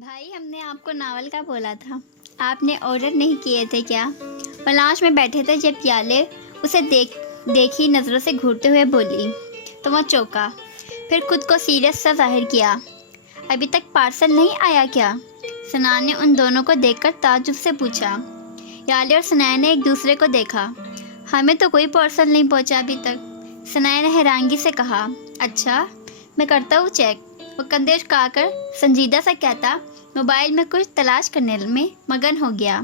بھائی ہم نے آپ کو ناول کا بولا تھا، آپ نے آرڈر نہیں کیے تھے کیا؟ وہ لاؤنج میں بیٹھے تھے جب پیالے اسے دیکھی نظروں سے گھورتے ہوئے بولی تو وہ چونکا، پھر خود کو سیریس سا ظاہر کیا۔ ابھی تک پارسل نہیں آیا کیا؟ سنان نے ان دونوں کو دیکھ کر تعجب سے پوچھا۔ یالے اور ثنایا نے ایک دوسرے کو دیکھا۔ ہمیں تو کوئی پارسل نہیں پہنچا ابھی تک، ثنایا نے حیرانگی سے کہا۔ اچھا، میں کرتا ہوں چیک، وہ کندھے جھکا کر سنجیدہ سا کہتا موبائل میں کچھ تلاش کرنے میں مگن ہو گیا،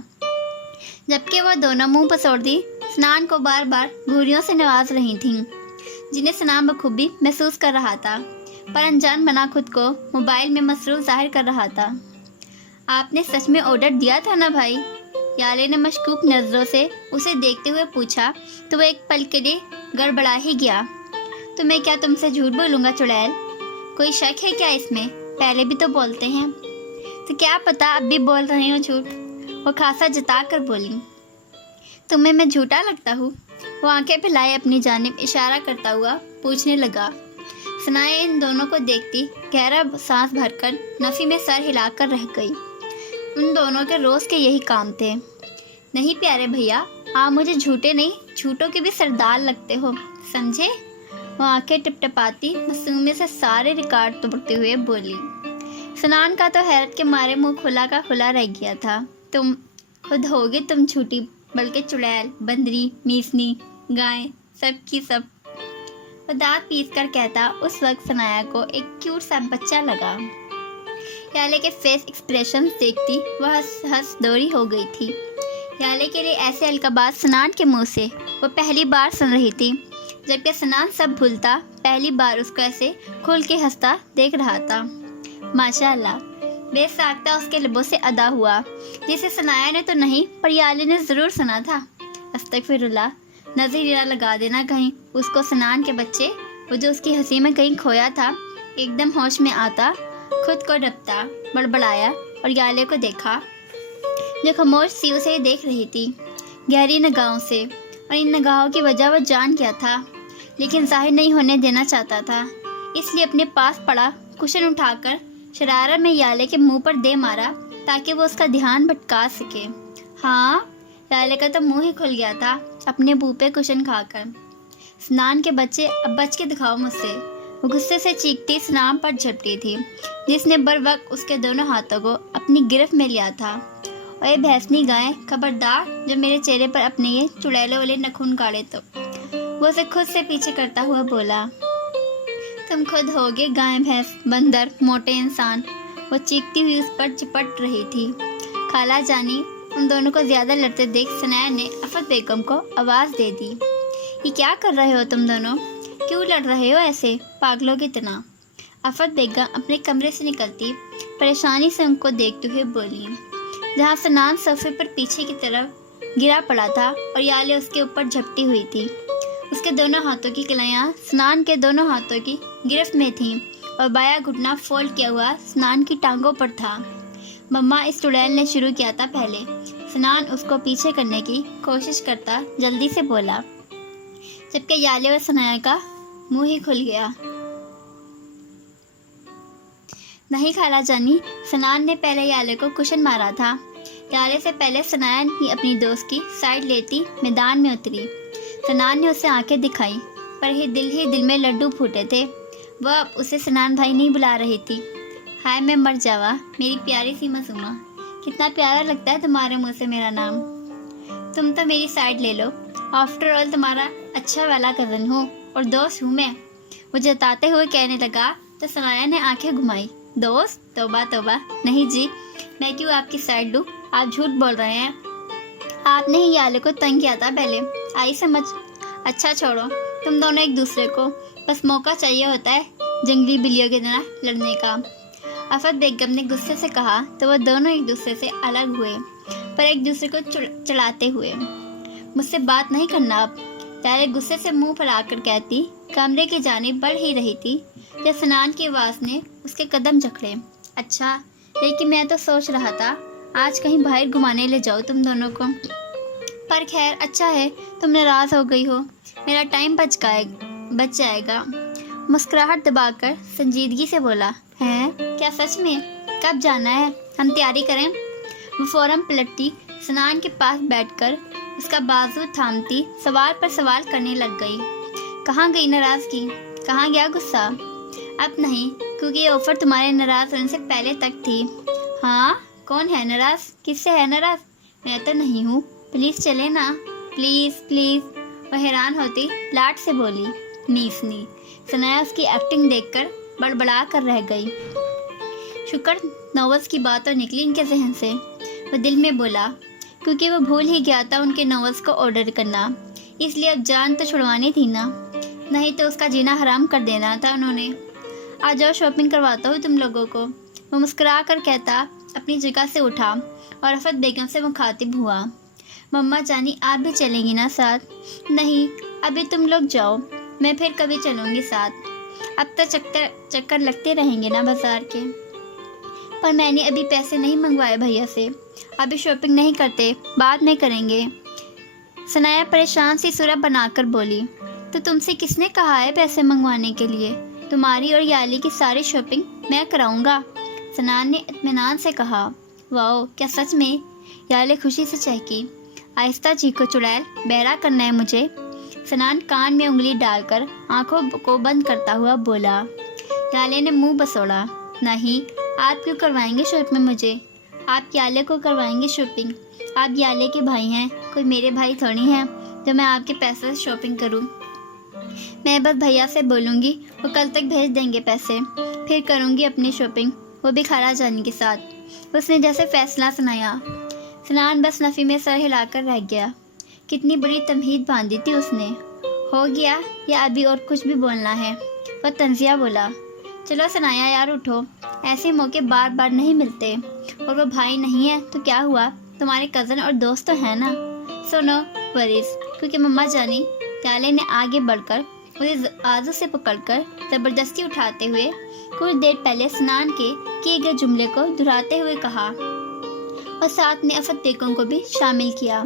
جبکہ وہ دونوں منہ پسوڑتی سنان کو بار بار گھوریوں سے نواز رہی تھیں، جنہیں سنان بخوبی محسوس کر رہا تھا، پر انجان بنا خود کو موبائل میں مصروف ظاہر کر رہا تھا۔ آپ نے سچ میں آرڈر دیا تھا نا بھائی؟ یالے نے مشکوک نظروں سے اسے دیکھتے ہوئے پوچھا تو وہ ایک پل کے لیے گڑبڑا ہی گیا۔ تو میں کیا تم سے جھوٹ بولوں گا چڑیل؟ کوئی شک ہے کیا اس میں؟ پہلے بھی تو بولتے ہیں۔ تو کیا پتا اب بھی بول رہے ہو جھوٹ؟ وہ خاصا جتا کر بولی۔ تمہیں میں جھوٹا لگتا ہوں؟ وہ آنکھیں پھیلائے اپنی جانب اشارہ کرتا ہوا پوچھنے لگا۔ ثنایا ان دونوں کو دیکھتی گہرا سانس بھر کر نفی میں سر ہلا کر رہ گئی۔ ان دونوں کے روز کے یہی کام تھے۔ نہیں پیارے بھیا، آپ مجھے جھوٹے نہیں، جھوٹوں کے بھی سردار لگتے ہو، سمجھے؟ وہ آنکھیں ٹپٹپاتی معصومیت سے سارے ریکارڈ توڑتے ہوئے بولی۔ سنان کا تو حیرت کے مارے منہ کھلا کا کھلا رہ گیا تھا۔ تم خود ہوگے تم جھوٹی، بلکہ چڑیل، بندری، میسنی، گائے، سب کی سب۔ وہ دانت پیس کر کہتا۔ اس وقت ثنایا کو ایک کیوٹ سا بچہ لگا۔ یالے کے فیس ایکسپریشن دیکھتی وہ ہنس دوری ہو گئی تھی۔ یالے کے لیے ایسے القابات سنان کے منہ سے وہ پہلی بار سن رہی تھی، جبکہ سنان سب بھولتا پہلی بار اس کو ایسے کھل کے ہنستا دیکھ رہا تھا۔ ماشاء اللہ، بے ساختہ اس کے لبوں سے ادا ہوا، جسے ثنایا نے تو نہیں پر یالے نے ضرور سنا تھا۔ استغفر اللہ، نظر نہ لگا دینا کہیں اس کو سنان کے بچے، وہ جو اس کی ہنسی میں کہیں کھویا تھا۔ ایک دم ہوش میں آتا، خود کو ڈپتا، بڑبڑایا اور یالے کو دیکھا جو خاموش سی اسے دیکھ رہی تھی گہری نگاہوں سے، اور ان نگاہوں کی وجہ وہ جان کیا تھا، لیکن ظاہر نہیں ہونے دینا چاہتا تھا، اس لیے اپنے پاس پڑا کشن اٹھا کر شرارت میں یالے کے منہ پر دے مارا تاکہ وہ اس کا دھیان بھٹکا سکے۔ ہاں، یالے کا تو منہ ہی کھل گیا تھا اپنے منہ پہ کشن کھا کر۔ سنان کے بچے، اب بچ کے دکھاؤ مجھ سے۔ وہ غصے سے چیختی سنان پر جھپٹی تھی، جس نے بر وقت اس کے دونوں ہاتھوں کو اپنی گرفت میں لیا تھا۔ اے بھینسنی گائے، خبردار جو میرے چہرے پر اپنے یہ چڑیلوں والے نخون گاڑے تو۔ وہ اسے خود سے پیچھے کرتا ہوا بولا۔ تم خود ہوگے گائے، بھینس، بندر، موٹے انسان۔ وہ چیختی ہوئی اس پر چپٹ رہی تھی۔ خالہ جانی، ان دونوں کو زیادہ لڑتے دیکھ ثنایا نے آفت بیگم کو آواز دے دی۔ یہ کیا کر رہے ہو تم دونوں؟ کیوں لڑ رہے ہو ایسے پاگلوں کی طرح؟ آفت بیگم اپنے کمرے سے نکلتی پریشانی سے ان کو دیکھتے ہوئے بولی، جہاں سنان صوفے پر پیچھے کی طرف گرا پڑا تھا اور یالے اس کے اوپر جھپٹی ہوئی تھی۔ اس کے دونوں ہاتھوں کی کلیاں سنان کے دونوں ہاتھوں کی گرفت میں تھیں اور بایاں گھٹنا فولڈ کیا ہوا سنان کی ٹانگوں پر تھا۔ مما، اس چڑیل نے شروع کیا تھا پہلے۔ سنان اس کو پیچھے کرنے کی کوشش کرتا جلدی سے بولا، جبکہ یالے اور ثنایا کا منہ ہی کھل گیا۔ نہیں خالہ جانی، سنان نے پہلے یالے کو کشن مارا تھا۔ یالے سے پہلے ثنایا ہی اپنی دوست کی سائڈ لیتی میدان میں اتری۔ سنان نے اسے آنکھیں دکھائیں، پر ہی دل میں لڈو پھوٹے تھے۔ وہ اب اسے سنان بھائی نہیں بلا رہی تھی۔ ہائے میں مر جاوا، میری پیاری سی معصومہ، کتنا پیارا لگتا ہے تمہارے منہ سے میرا نام۔ تم تو میری سائڈ لے لو، آفٹر آل تمہارا اچھا والا کزن ہوں اور دوست ہوں میں، وہ جتاتے ہوئے کہنے لگا تو ثنایا نے آنکھیں گھمائی۔ دوست؟ توبہ توبہ، نہیں جی، میں کیوں آپ کی سائڈ لوں؟ آپ جھوٹ بول رہے ہیں۔ آپ نے ہی یالے کو تنگ کیا تھا پہلے، آئی سمجھ؟ اچھا چھوڑو، تم دونوں ایک دوسرے کو بس موقع چاہیے ہوتا ہے جنگلی بلیوں کی طرح لڑنے کا، آفت بیگم نے غصے سے کہا تو وہ دونوں ایک دوسرے سے الگ ہوئے، پر ایک دوسرے کو چڑھاتے ہوئے۔ مجھ سے بات نہیں کرنا اب، یالے غصے سے منہ پھیلا کر کہتی کمرے کی جانب بڑھ ہی رہی تھی جب سنان کی آواز نے اس کے قدم جکڑے۔ اچھا، لیکن میں تو سوچ رہا تھا آج کہیں باہر گھمانے لے جاؤ تم دونوں کو، پر خیر اچھا ہے تم ناراض ہو گئی ہو، میرا ٹائم بچ جائے گا۔ مسکراہٹ دبا کر سنجیدگی سے بولا۔ ہیں؟ کیا سچ میں؟ کب جانا ہے؟ ہم تیاری کریں؟ وہ فوراً پلٹی سنان کے پاس بیٹھ کر اس کا بازو تھامتی سوال پر سوال کرنے لگ گئی۔ کہاں گئی ناراضگی؟ کہاں گیا غصہ؟ اب نہیں، کیونکہ یہ آفر تمہارے ناراض ہونے سے پہلے تک تھی۔ ہاں، کون ہے ناراض؟ کس سے ہے ناراض؟ میں تو نہیں ہوں، پلیز چلے نا، پلیز پلیز۔ وہ حیران ہوتی لاٹ سے بولی۔ نیسنی۔ ثنایا اس کی ایکٹنگ دیکھ کر بڑبڑا کر رہ گئی۔ شکر نوز کی بات تو نکلی ان کے ذہن سے۔ وہ دل میں بولا، کیونکہ وہ بھول ہی گیا تھا ان کے نوز کو آرڈر کرنا، اس لیے اب جان تو چھڑوانی تھی نا، نہیں تو اس کا جینا حرام کر دینا تھا انہوں نے۔ آ جاؤ، شاپنگ کرواتا ہوں تم لوگوں کو۔ وہ مسکرا کر کہتا اپنی جگہ سے اٹھا اور آفت بیگم سے مخاطب ہوا۔ مما جانی، آپ بھی چلیں گی نا ساتھ؟ نہیں، ابھی تم لوگ جاؤ، میں پھر کبھی چلوں گی ساتھ۔ اب تو چکر لگتے رہیں گے نا بازار کے۔ پر میں نے ابھی پیسے نہیں منگوائے بھیا سے، ابھی شاپنگ نہیں کرتے، بعد میں کریں گے۔ ثنایا پریشان سی صورت بنا کر بولی، تو تم سے کس نے کہا ہے پیسے منگوانے کے لیے؟ تمہاری اور یالی کی ساری شاپنگ میں کراؤں گا۔ سنان نے اطمینان سے کہا۔ واؤ، کیا سچ میں؟ یالی خوشی سے چہکی۔ آہستہ چیخو چڑیل، بہرا کرنا ہے مجھے۔ سنان کان میں انگلی ڈال کر آنکھوں کو بند کرتا ہوا بولا۔ یالے نے منہ بسوڑا۔ نہیں، آپ کیوں کروائیں گے شاپنگ مجھے؟ آپ یالے کو کروائیں گے شاپنگ؟ آپ یالے کے بھائی ہیں، کوئی میرے بھائی تھوڑی ہیں جو میں آپ کے پیسے سے شاپنگ کروں۔ میں بس بھیا سے بولوں گی، وہ کل تک بھیج دیں گے پیسے، پھر کروں گی اپنی شاپنگ، وہ بھی خالہ جانی کے ساتھ۔ اس نے جیسے فیصلہ سنایا۔ سنان بس نفی میں سر ہلا کر رہ گیا۔ کتنی بڑی تمہید باندھی تھی اس نے۔ ہو گیا یا ابھی اور کچھ بھی بولنا ہے؟ وہ طنزیہ بولا۔ چلو ثنایا یار، اٹھو، ایسے موقع بار بار نہیں ملتے، اور وہ بھائی نہیں ہے تو کیا ہوا، تمہارے کزن اور دوست تو ہیں نا۔ سنو وریز، کیونکہ مما جانی۔ یالے نے آگے بڑھ کر اسے آزو سے پکڑ کر زبردستی اٹھاتے ہوئے کچھ دیر پہلے سنان کے کیے گئے جملے کو دہراتے ہوئے کہا، اور ساتھ میں آفت بیگم کو بھی شامل کیا۔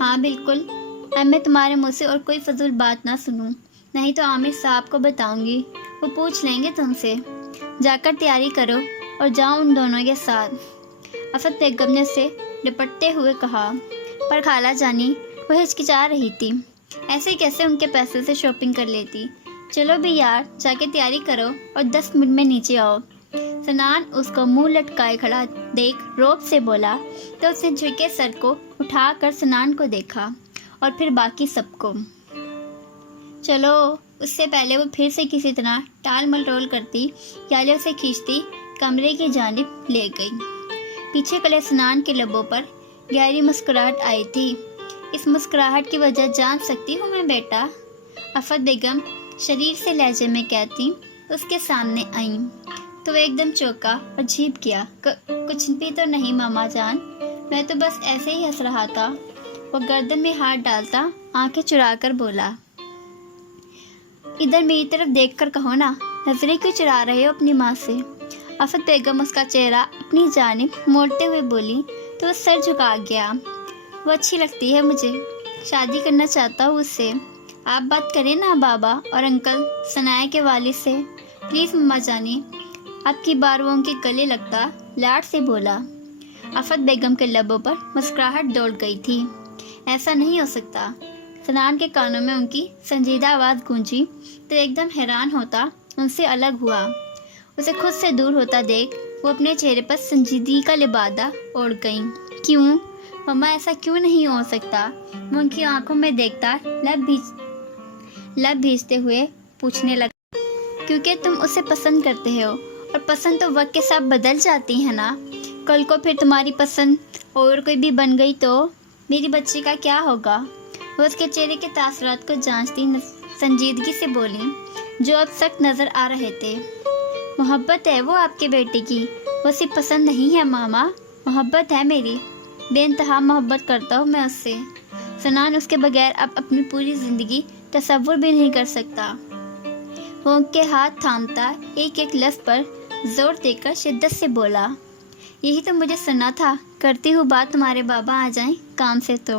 ہاں بالکل، اب میں تمہارے منہ سے اور کوئی فضول بات نہ سنوں، نہیں تو عامر صاحب کو بتاؤں گی، وہ پوچھ لیں گے تم سے۔ جا کر تیاری کرو اور جاؤ ان دونوں کے ساتھ، آفت بیگم نے اسے لپٹتے ہوئے کہا۔ پر خالہ جانی، وہ ہچکچا رہی تھی، ایسے کیسے ان کے پیسے سے شاپنگ کر لیتی؟ چلو بھی یار، جا کے تیاری کرو اور 10 منٹ میں نیچے آؤ۔ سنان اس کو منہ لٹکائے کھڑا دیکھ روب سے بولا تو اس نے جھکے سر کو اٹھا کر سنان کو دیکھا اور پھر باقی سب کو۔ چلو، اس سے پہلے وہ پھر سے کسی طرح ٹال مٹول کرتی یالی اسے کھینچتی کمرے کی جانب لے گئی۔ پیچھے کھڑے سنان کے لبوں پر گہری مسکراہٹ آئی تھی۔ اس مسکراہٹ کی وجہ جان سکتی ہوں میں بیٹا؟ آفت بیگم شریر سے لہجے میں کہتی اس کے سامنے آئیں تو وہ ایک دم چوکا اور جھیپ گیا۔ کچھ بھی تو نہیں ماما جان، میں تو بس ایسے ہی ہنس رہا تھا۔ وہ گردن میں ہاتھ ڈالتا آنکھیں چرا کر بولا۔ ادھر میری طرف دیکھ کر کہو نا، نظریں کیوں چرا رہے ہو اپنی ماں سے؟ آفت بیگم اس کا چہرہ اپنی جانب موڑتے ہوئے بولی تو وہ سر جھکا گیا۔ وہ اچھی لگتی ہے مجھے، شادی کرنا چاہتا ہوں اس سے۔ آپ بات کریں نا بابا اور انکل ثنایا کے والد سے، پلیز مما جانی۔ اب کی بار وہ ان کے گلے لگتا لاڈ سے بولا۔ آفت بیگم کے لبوں پر مسکراہٹ دوڑ گئی تھی۔ ایسا نہیں ہو سکتا۔ سنان کے کانوں میں ان کی سنجیدہ آواز گونجی تو ایک دم حیران ہوتا ان سے الگ ہوا۔ اسے خود سے دور ہوتا دیکھ وہ اپنے چہرے پر سنجیدگی کا لبادہ اوڑھ گئیں۔ کیوں مما، ایسا کیوں نہیں ہو سکتا؟ وہ ان کی آنکھوں میں دیکھتا لب بھیجتے ہوئے پوچھنے لگا۔ کیونکہ تم اسے پسند کرتے ہو، اور پسند تو وقت کے ساتھ بدل جاتی ہے نا۔ کل کو پھر تمہاری پسند اور کوئی بھی بن گئی تو میری بچی کا کیا ہوگا؟ وہ اس کے چہرے کے تاثرات کو جانچتی سنجیدگی سے بولی، جو اب سخت نظر آ رہے تھے۔ محبت ہے وہ آپ کے بیٹے کی، وہ صرف پسند نہیں ہے ماما، محبت ہے میری، بے انتہا محبت کرتا ہوں میں اس سے۔ سنان اس کے بغیر اب اپنی پوری زندگی تصور بھی نہیں کر سکتا۔ وہ ان کے ہاتھ تھامتا ایک ایک لفظ پر زور دے کر شدت سے بولا، یہی تو مجھے سننا تھا، کرتی ہوں بات تمہارے بابا آ جائیں کام سے تو۔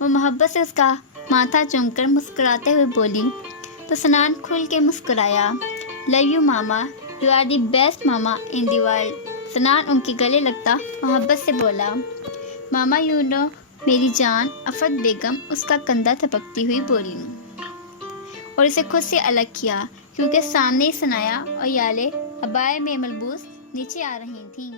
وہ محبت سے اس کا ماتھا چوم کر مسکراتے ہوئے بولی تو سنان کھل کے مسکرایا۔ Love you mama, you are the best mama in the world. Sinan ان کے گلے لگتا محبت سے بولا، ماما یو نو میری جان. آفت بیگم اس کا کندھا تھپکتی ہوئی بولی اور اسے خود سے الگ کیا کیونکہ سامنے ہی ثنایا اور یالے عبائے میں ملبوس نیچے آ رہی تھیں.